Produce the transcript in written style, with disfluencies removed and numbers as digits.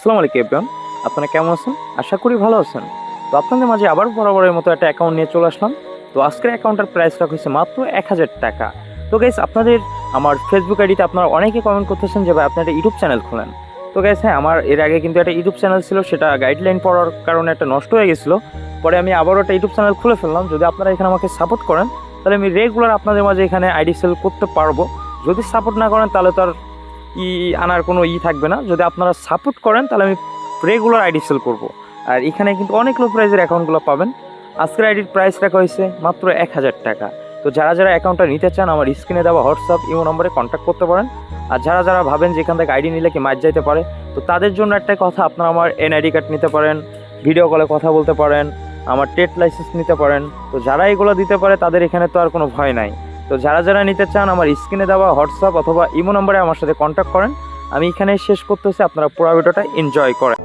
আসসালামু আলাইকুম এভরিওয়ান, আপনারা কেমন আছেন? আশা করি ভালো আছেন। তো আপনাদের মাঝে আবার বরাবরের মতো একটা অ্যাকাউন্ট নিয়ে চলে আসলাম। তো আজকের অ্যাকাউন্টের প্রাইস রাখা হয়েছে মাত্র 1000 টাকা। তো গাইস, আপনাদের আমার ফেসবুক আইডিতে আপনারা অনেকে কমেন্ট করতেছেন যে ভাই আপনি একটা ইউটিউব চ্যানেল খোলেন। তো গাইস, হ্যাঁ, আমার এর আগে কিন্তু একটা ইউটিউব চ্যানেল ছিল, সেটা গাইডলাইন পড়ার কারণে একটা নষ্ট হয়ে গেছিলো। পরে আমি আবারও একটা ইউটিউব চ্যানেল খুলে ফেললাম। যদি আপনারা এখানে আমাকে সাপোর্ট করেন তাহলে আমি রেগুলার আপনাদের মাঝে এখানে আইডি সেল করতে পারবো। যদি সাপোর্ট না করেন তাহলে তো আর আনার কোনো থাকবে না। যদি আপনারা সাপোর্ট করেন তাহলে আমি রেগুলার আইডি সেল করব। আর এখানে কিন্তু অনেক লো প্রাইসের অ্যাকাউন্টগুলো পাবেন। আজকের আইডির প্রাইস রাখা হয়েছে মাত্র 1000 টাকা। তো যারা যারা অ্যাকাউন্টটা নিতে চান আমার স্ক্রিনে দেওয়া হোয়াটসঅ্যাপ ইমো নম্বরে কন্ট্যাক্ট করতে পারেন। আর যারা যারা ভাবেন যে এখান থেকে আইডি নিলে কি মাইর যাইতে পারে, তো তাদের জন্য একটা কথা, আপনারা আমার এনআইডি কার্ড নিতে পারেন, ভিডিও কলে কথা বলতে পারেন, আমার ট্রেড লাইসেন্স নিতে পারেন। তো যারা এগুলো দিতে পারে তাদের এখানে তো আর কোনো ভয় নাই। তো যারা যারা নিতে চান আমার স্ক্রিনে দেওয়া হোয়াটসঅ্যাপ অথবা ইমো নম্বরে আমার সাথে কন্ট্যাক্ট করেন। আমি এখানে শেষ করতেছি, আপনারা পুরো ভিডিওটা এনজয় করেন।